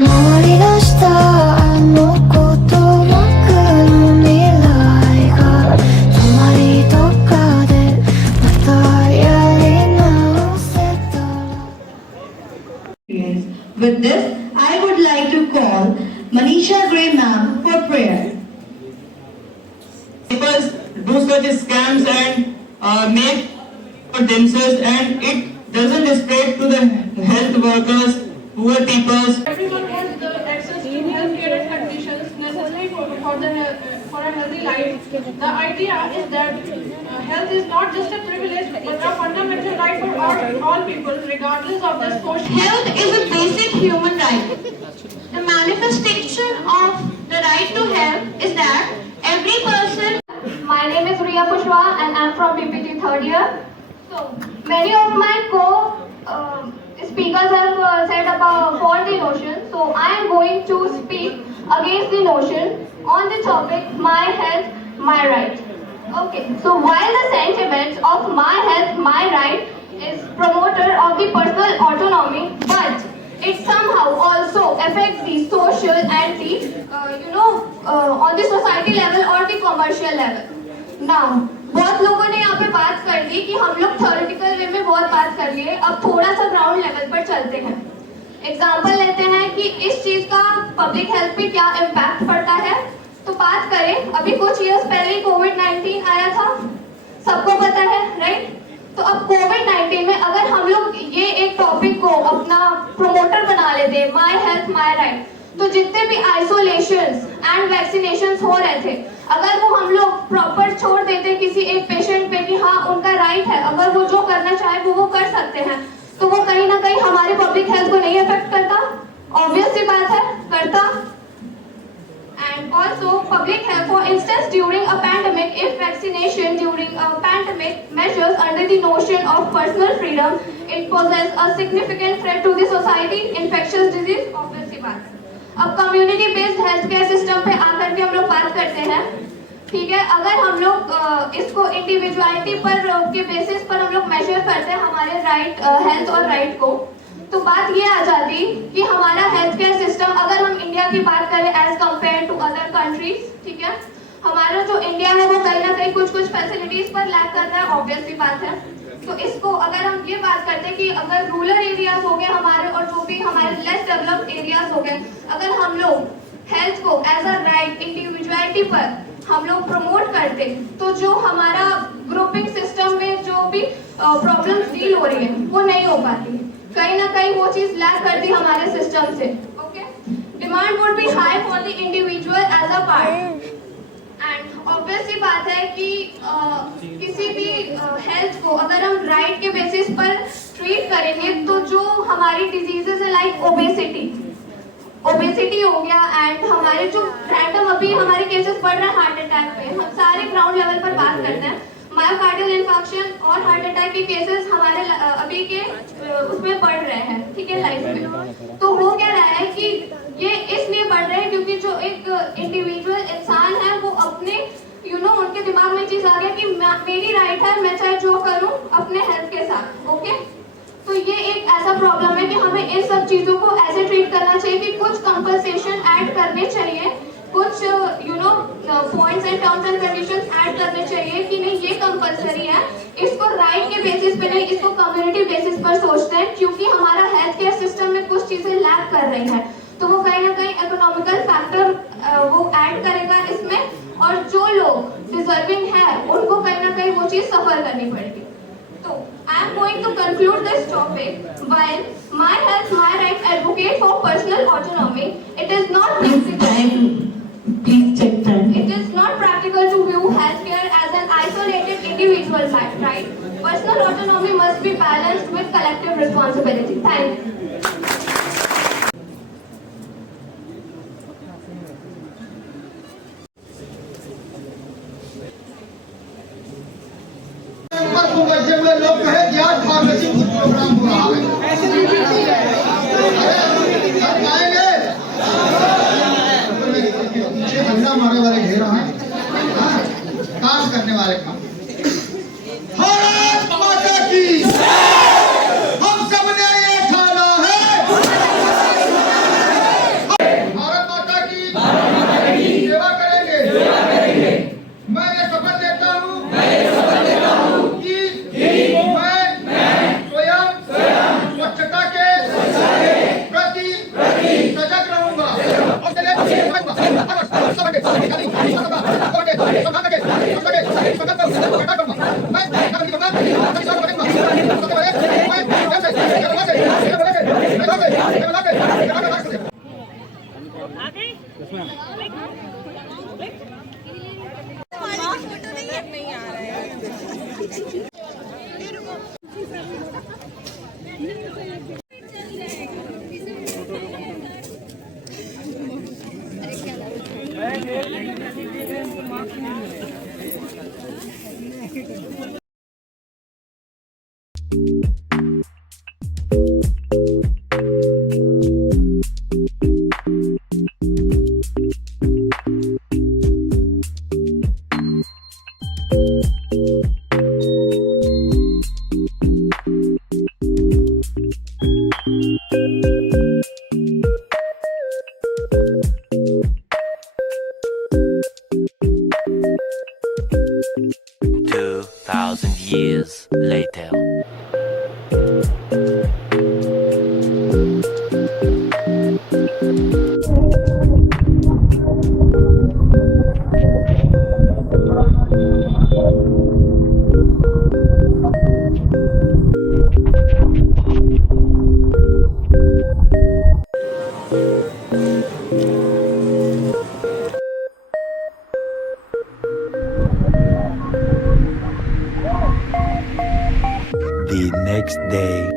回り出したあのこと僕の未来が止まりどっかでまたやり直せたら With this, I would like to call Manisha Gray ma'am for prayer. People do such scams and make for themselves, and it doesn't spread to the health workers, poor people. Everyone has the access to healthcare and conditions necessary for a healthy life. The idea is that health is not just a privilege but a fundamental right for all people, regardless of their social. Health is a basic human right. The manifestation of the right to health is that every person. My name is Riya Pushwa and I'm from PPT third year. So many of my speakers have said about for the notion. So I am going to speak against the notion on the topic my health, my right. Okay. So while the sentiments of my health, my right is promoter of the personal autonomy, but it somehow also affects the social and the on the society level or the commercial level. Now, बहुत लोगों ने यहाँ पे बात कर दी कि हम लोग थ्योरेटिकल वे में बहुत बात कर लिए, अब थोड़ा सा ग्राउंड लेवल पर चलते हैं. एग्जाम्पल लेते हैं कि इस चीज का पब्लिक हेल्थ पे क्या इम्पैक्ट पड़ता है. तो बात करें, अभी कुछ ईयर्स पहले ही कोविड-19 आया था, सबको पता है, राइट? तो अब कोविड-19 में अगर हम लोग ये एक टॉपिक को अपना प्रोमोटर बना लेते, माय हेल्थ माय राइट, तो जितने भी आइसोलेशंस एंड वैक्सीनेशंस हो रहे थे, अगर वो हम लोग प्रॉपर छोड़ देते किसी एक पेशेंट पे कि हाँ उनका राइट है, अगर वो जो करना चाहे वो कर सकते हैं, तो वो कहीं ना कहीं हमारे पब्लिक हेल्थ को नहीं अफेक्ट करता. ऑब्वियस सी बात है, करता. And also public health, for instance, during a pandemic, if vaccination during a pandemic measures under the notion of personal freedom, it poses a significant threat to the society. Infectious disease, obvious सी बात है. अब community based health care system पे आकर के हम लोग बात करते हैं, ठीक है. अगर हम लोग इसको इंडिविजुअलिटी पर के बेसिस पर हम लोग मेजर करते हैं हमारे राइट हेल्थ और राइट को, तो बात ये आ जाती कि हमारा हेल्थ केयर सिस्टम, अगर हम इंडिया की बात करें as compare to other countries, ठीक है, हमारा जो इंडिया है वो कहीं ना कहीं कुछ फैसिलिटीज पर लैक कर रहा है, ऑब्वियस सी बात है. तो इसको अगर हम ये बात करते हैं कि अगर रूरल एरियाज हो गए हमारे और जो भी हमारे लेस डेवलप्ड एरियाज हो गए, अगर हम लोग हेल्थ को एज अ राइट इंडिविजुअलिटी पर हम लोग प्रमोट करते, तो जो हमारा ग्रुपिंग सिस्टम में जो भी प्रॉब्लम्स डील हो रही है वो नहीं हो पाती. कहीं ना कहीं वो चीज लैक करती हमारे सिस्टम से. Okay, demand would be high for the individual as a part. And obvious सी बात है कि किसी भी हेल्थ को अगर हम राइट के बेसिस पर ट्रीट करेंगे, तो जो हमारी डिजीजेस है लाइक ओबेसिटी हो गया, एंड हमारे जो रैंडम अभी हमारे केसेस बढ़ रहे हैं हार्ट अटैक पे, हम सारे ग्राउंड लेवल पर बात करते हैं, मायोकार्डियल इन्फेक्शन और हार्ट अटैक के केसेस हमारे अभी के उसमें बढ़ रहे हैं, ठीक है, लाइफ में. तो हो क्या रहा है कि ये इसलिए बढ़ रहे हैं क्योंकि जो एक इंडिविजुअल इंसान है वो अपने उनके दिमाग में चीज आ गया कि मेरी राइट है, मैं चाहे जो करूं अपने हेल्थ के साथ. ओके, तो ये एक ऐसा प्रॉब्लम है कि हमें इन सब चीजों को ऐसे ट्रीट करना चाहिए कि कुछ कंपनसेशन ऐड करने चाहिए, कुछ points and terms and conditions add करने चाहिए कि नहीं ये कंपलसरी है, इसको राइट के बेसिस पे नहीं, इसको कम्युनिटी बेसिस पर सोचते हैं, क्योंकि हमारा हेल्थ केयर सिस्टम में कुछ चीजें लैक कर रही हैं, तो वो कहीं ना कहीं इकोनॉमिकल फैक्टर वो ऐड करेगा इसमें, और जो लोग डिजर्विंग है उनको कहीं ना कहीं वो चीज सफर करनी पड़ेगी. तो I am going to conclude this topic. While my health, my right advocate for personal autonomy, it is not practical. Please check time. It is not practical to view healthcare as an isolated individual right. Personal autonomy must be balanced with collective responsibility. Thank you. बच्चे हुए लोग कहे Jat pharmacy कुछ programme हो रहा है, पीछे झंडा मारे वाले घेरा है, काम करने वाले काम. भारत माता की हम सबने ये ठाना है, Years later. The next day.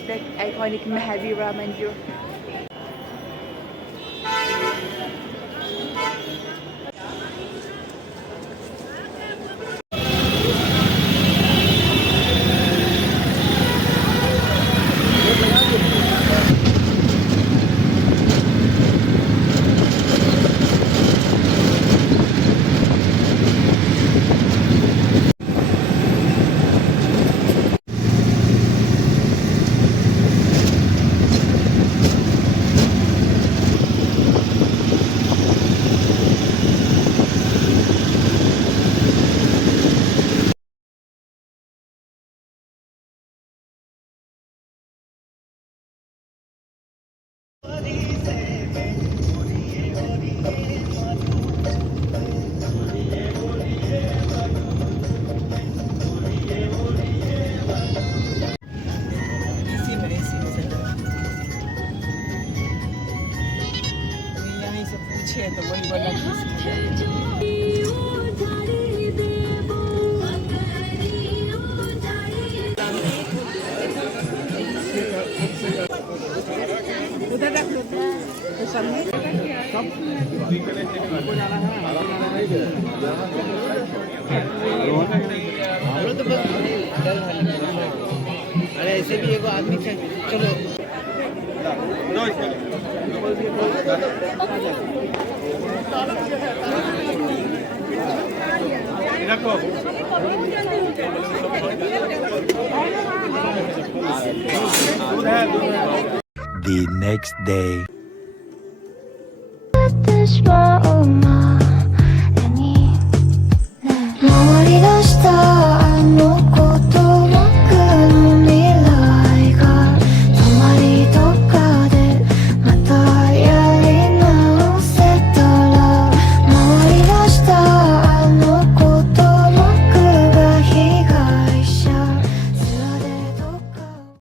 is the iconic Mahavi Raman Mandir. अरे ऐसे भी एगो आदमी चलो The next day. This my 周りの下